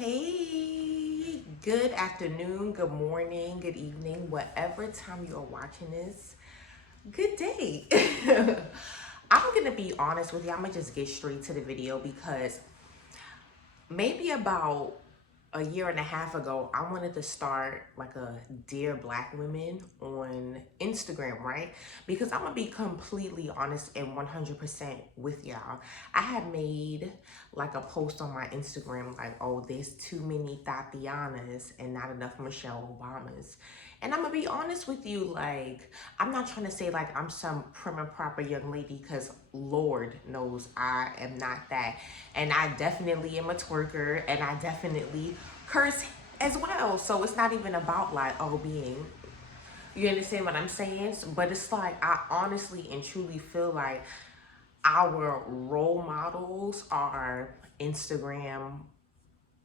Hey, good afternoon, good morning, good evening, whatever time you are watching this. Good day. I'm gonna be honest with you. I'm gonna just get straight to the video because maybe about a year and a half ago, I wanted to start like a Dear Black Women on Instagram, right? Because I'm gonna be completely honest and 100% with y'all. I had made like a post on my Instagram like, oh, there's too many Tatianas and not enough Michelle Obamas. And I'm gonna be honest with you, like, I'm not trying to say like I'm some prim and proper young lady because Lord knows I am not that. And I definitely am a twerker and I definitely curse as well. So it's not even about like, oh, being, you understand what I'm saying? But it's like, I honestly and truly feel like our role models are Instagram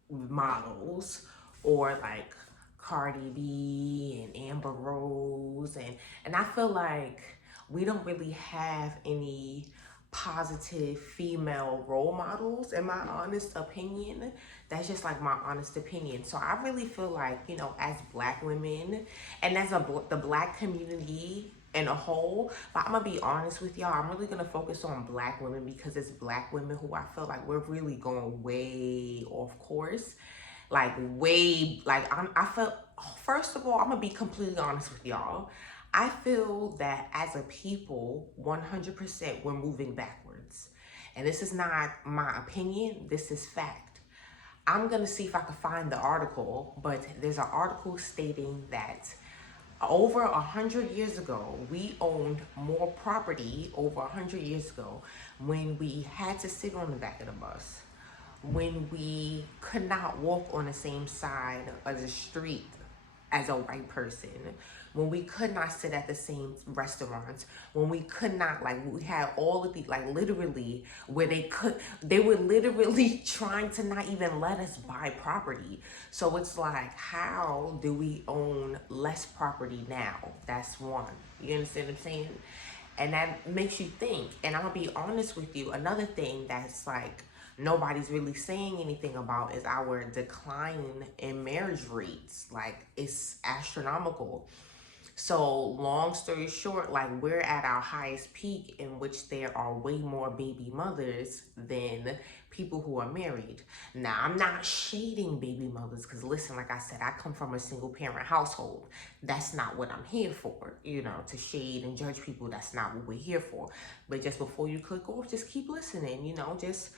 models or like Cardi B and Amber Rose and I feel like we don't really have any positive female role models in my honest opinion. That's just like my honest opinion. So I really feel like, as black women and as the black community in a whole, but I'm gonna be honest with y'all, I'm really gonna focus on black women because it's black women who I feel like we're really going way off course, like way, like I felt, first of all, I'm gonna be completely honest with y'all. I feel that as a people, 100% we're moving backwards. And this is not my opinion, this is fact. I'm gonna see if I can find the article, but there's an article stating that over 100 years ago, we owned more property over 100 years ago when we had to sit on the back of the bus, when we could not walk on the same side of the street as a white person, when we could not sit at the same restaurants, when we could not, like, we had all of the, like, literally where they were literally trying to not even let us buy property. So it's like, how do we own less property now? That's one. You understand what I'm saying? And that makes you think. And I'm gonna be honest with you, another thing that's like nobody's really saying anything about is our decline in marriage rates. Like, it's astronomical. So long story short, like, we're at our highest peak in which there are way more baby mothers than people who are married. Now, I'm not shading baby mothers because listen, like I said, I come from a single parent household. That's not what I'm here for, to shade and judge people. That's not what we're here for. But just before you click off, just keep listening, just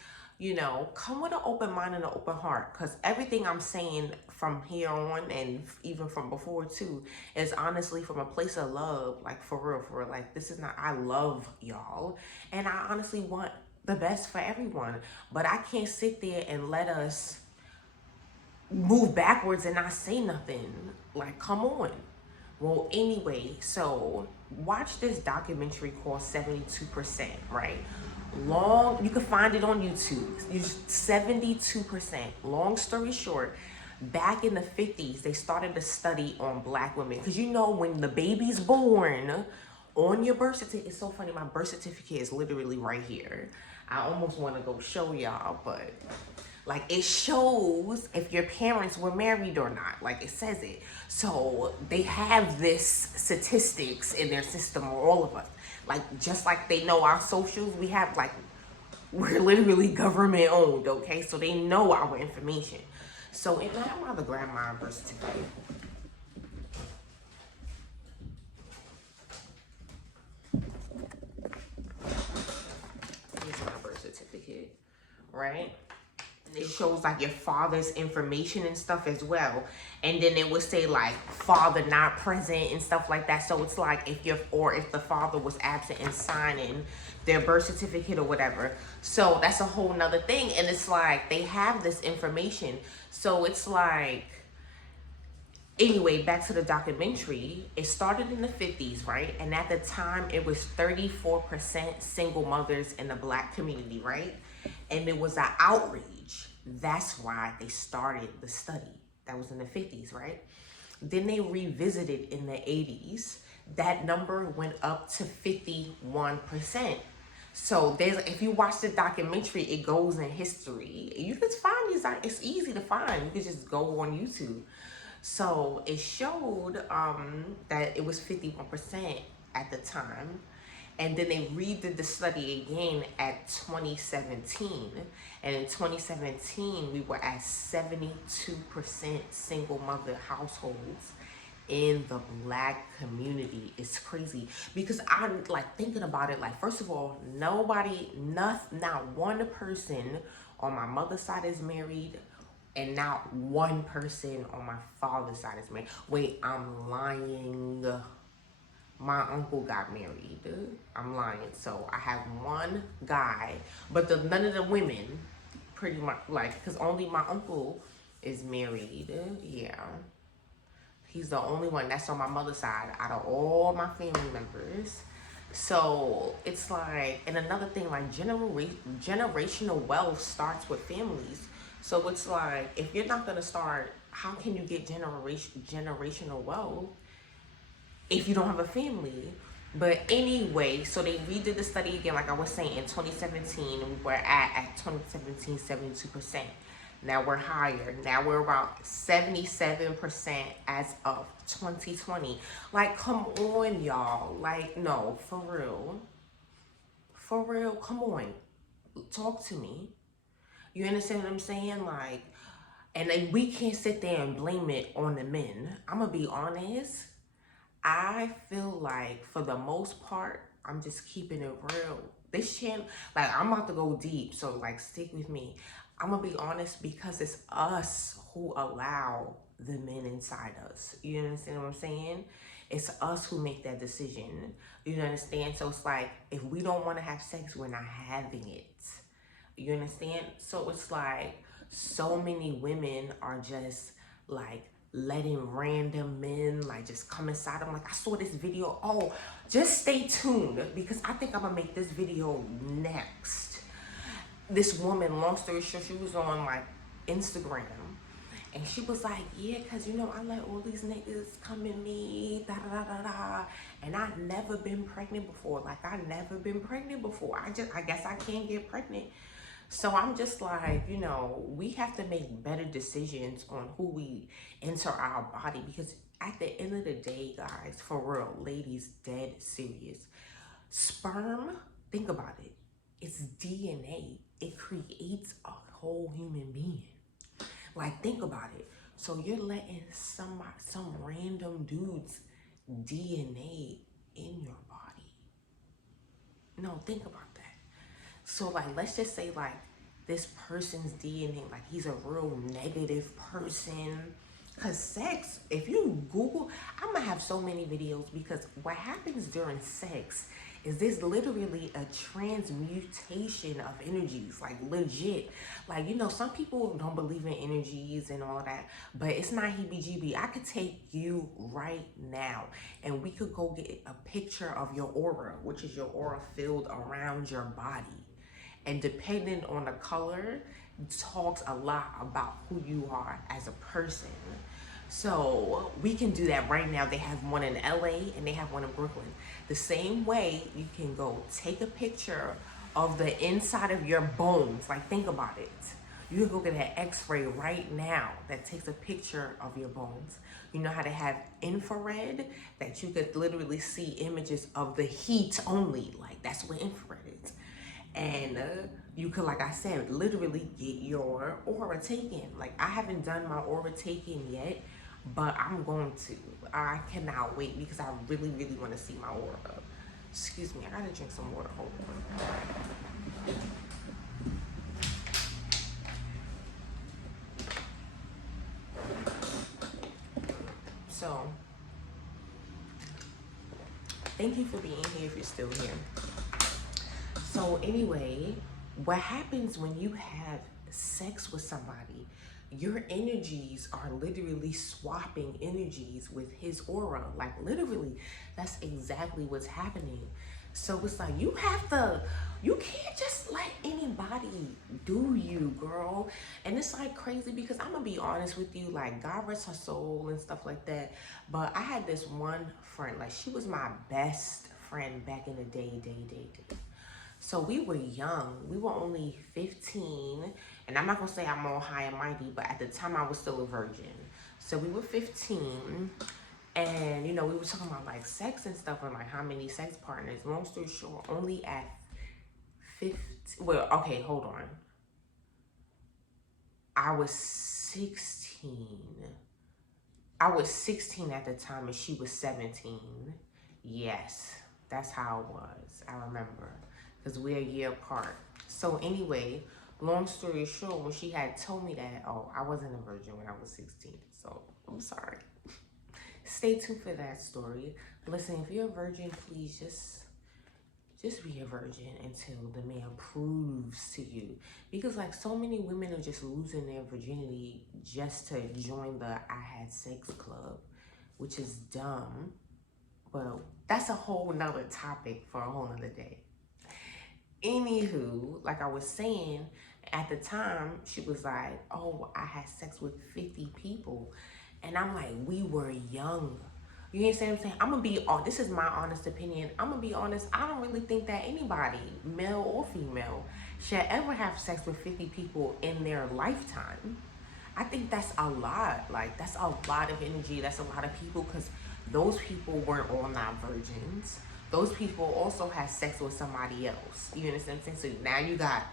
come with an open mind and an open heart, because everything I'm saying from here on and even from before too is honestly from a place of love. Like, for real, like, this is not, I love y'all and I honestly want the best for everyone, but I can't sit there and let us move backwards and not say nothing. Like, come on. Well, anyway, so watch this documentary called 72%, right? You can find it on YouTube. 72%. Long story short, back in the 50s, they started a study on black women. Because when the baby's born, on your birth certificate, it's so funny, my birth certificate is literally right here. I almost want to go show y'all, but like, it shows if your parents were married or not. Like, it says it. So they have this statistics in their system, or all of us. Like, just like they know our socials, we have, like, we're literally government owned, okay? So they know our information. So I'm about to grab my birth certificate. Here's my birth certificate, right? It shows like your father's information and stuff as well, and then it would say like father not present and stuff like that. So it's like if the father was absent in signing their birth certificate or whatever. So that's a whole nother thing, and it's like they have this information. So it's like, anyway, back to the documentary. It started in the 50s, right? And at the time it was 34% single mothers in the black community, right? And it was an outrage. That's why they started the study. That was in the 50s, right? Then they revisited in the 80s. That number went up to 51%. So there's, if you watch the documentary, it goes in history. You can find these. It's easy to find. You can just go on YouTube. So it showed that it was 51% at the time. And then they redid the study again at 2017. And in 2017, we were at 72% single mother households in the Black community. It's crazy because I'm like thinking about it. Like, first of all, nobody, not one person on my mother's side is married, and not one person on my father's side is married. Wait, I'm lying. My uncle got married. I'm lying. So I have one guy, but none of the women, pretty much, like, because only my uncle is married. Yeah. He's the only one that's on my mother's side out of all my family members. So it's like, and another thing, like generational wealth starts with families. So it's like, if you're not gonna start, how can you get generational wealth if you don't have a family? But anyway, so they redid the study again, like I was saying, in 2017, we were at 2017, 72%. Now we're higher. Now we're about 77% as of 2020. Like, come on, y'all. Like, no, for real. For real, come on. Talk to me. You understand what I'm saying? Like, and then we can't sit there and blame it on the men. I'm going to be honest. I feel like for the most part, I'm just keeping it real. This channel, like, I'm about to go deep, so like stick with me. I'm gonna be honest, because it's us who allow the men inside us. You understand what I'm saying? It's us who make that decision. You understand? So it's like, if we don't want to have sex, we're not having it. You understand? So it's like, so many women are just like letting random men like just come inside. I'm like, I saw this video. Oh, just stay tuned, because I think I'm gonna make this video next. This woman, long story short, she was on like Instagram, and she was like, yeah, because you know, I let all these niggas come in me, da da da da da, and I've never been pregnant before. Like, I've never been pregnant before. I guess I can't get pregnant. So I'm just like, you know, we have to make better decisions on who we enter our body, because at the end of the day, guys, for real, ladies, dead serious. Sperm, think about it. It's DNA. It creates a whole human being. Like, think about it. So you're letting some random dude's DNA in your body. No, think about that. So like, let's just say like this person's DNA, like he's a real negative person. Cause sex, if you Google, I'm gonna have so many videos, because what happens during sex is there's literally a transmutation of energies, like legit. Like, you know, some people don't believe in energies and all that, but it's not heebie-jeebie. I could take you right now and we could go get a picture of your aura, which is your aura field around your body. And depending on the color, talks a lot about who you are as a person. So we can do that right now. They have one in LA and they have one in Brooklyn. The same way, you can go take a picture of the inside of your bones. Like, think about it. You can go get an x-ray right now that takes a picture of your bones. You know how to have infrared, that you could literally see images of the heat only. Like, that's what infrared is. And you could, like I said, literally get your aura taken. Like, I haven't done my aura taken yet, but I'm going to. I cannot wait, because I really, really want to see my aura. Excuse me, I gotta drink some water. Hold on. So, thank you for being here if you're still here. So anyway, what happens when you have sex with somebody, your energies are literally swapping energies with his aura. Like, literally, that's exactly what's happening. So it's like, you can't just let anybody do you, girl. And it's like crazy, because I'm gonna be honest with you, like, God rest her soul and stuff like that. But I had this one friend, like, she was my best friend back in the day. So we were young. We were only 15. And I'm not going to say I'm all high and mighty, but at the time I was still a virgin. So we were 15. And, you know, we were talking about like sex and stuff and like how many sex partners. Long story short, only at 15. Well, okay, hold on. I was 16. I was 16 at the time and she was 17. Yes, that's how it was. I remember. Because we're a year apart. So anyway, long story short, when she had told me that, oh, I wasn't a virgin when I was 16. So I'm sorry. Stay tuned for that story. Listen, if you're a virgin, please just be a virgin until the man proves to you. Because like so many women are just losing their virginity just to join the I had sex club, which is dumb. But that's a whole nother topic for a whole nother day. Anywho, like I was saying, at the time, she was like, oh, I had sex with 50 people. And I'm like, we were young. You understand what I'm saying? I'm going to be on. This is my honest opinion. I'm going to be honest. I don't really think that anybody, male or female, should ever have sex with 50 people in their lifetime. I think that's a lot. Like, that's a lot of energy. That's a lot of people because those people weren't all not virgins. Those people also had sex with somebody else. You understand what I'm saying? So now you got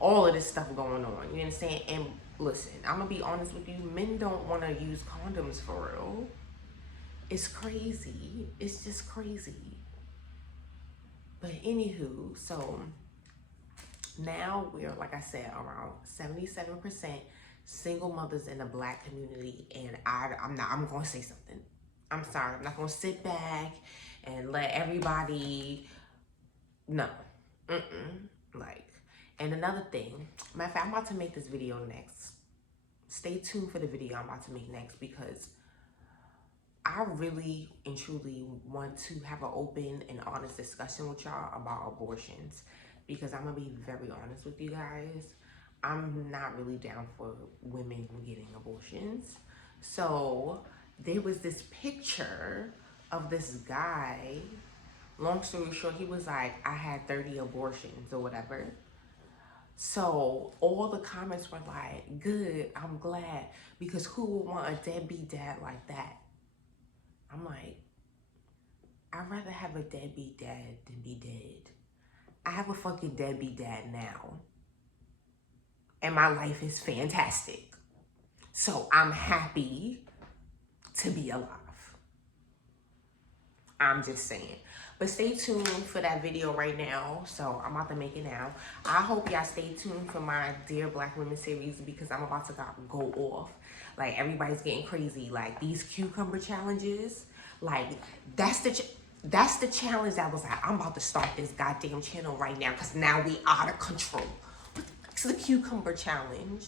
all of this stuff going on. You understand? And listen, I'm going to be honest with you. Men don't want to use condoms for real. It's crazy. It's just crazy. But anywho, so now we're, like I said, around 77% single mothers in the Black community. And I'm going to say something. I'm sorry. I'm not going to sit back and let everybody, no. Like, and another thing, matter of fact, I'm about to make this video next. Stay tuned for the video I'm about to make next because I really and truly want to have an open and honest discussion with y'all about abortions because I'm going to be very honest with you guys. I'm not really down for women getting abortions. So there was this picture of this guy. Long story short, he was like, I had 30 abortions or whatever. So all the comments were like, good, I'm glad. Because who would want a deadbeat dad like that? I'm like, I'd rather have a deadbeat dad than be dead. I have a fucking deadbeat dad now. And my life is fantastic. So I'm happy to be alive. I'm just saying. But stay tuned for that video right now. So I'm about to make it now. I hope y'all stay tuned for my Dear Black Women series because I'm about to go off. Like everybody's getting crazy. Like these cucumber challenges. Like that's the challenge that was like, I'm about to start this goddamn channel right now because now we out of control. What's the cucumber challenge?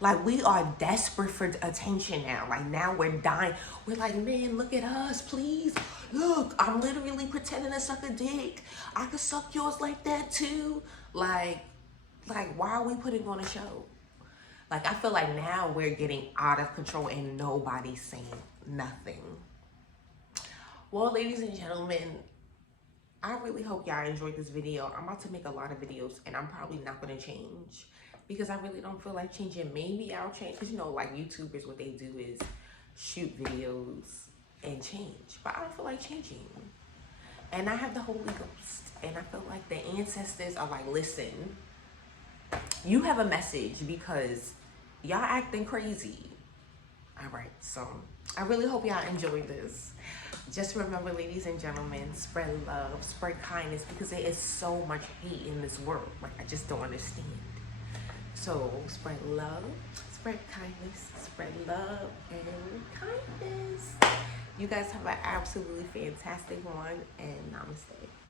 Like, we are desperate for attention now. Like, now we're dying. We're like, man, look at us, please. Look, I'm literally pretending to suck a dick. I could suck yours like that, too. Like, why are we putting on a show? Like, I feel like now we're getting out of control and nobody's saying nothing. Well, ladies and gentlemen, I really hope y'all enjoyed this video. I'm about to make a lot of videos, and I'm probably not going to change. Because I really don't feel like changing. Maybe I'll change. Because, you know, like YouTubers, what they do is shoot videos and change. But I don't feel like changing. And I have the Holy Ghost. And I feel like the ancestors are like, listen, you have a message because y'all acting crazy. All right. So I really hope y'all enjoyed this. Just remember, ladies and gentlemen, spread love, spread kindness. Because there is so much hate in this world. Like, I just don't understand. So spread love, spread kindness, spread love and kindness. You guys have an absolutely fantastic one and namaste.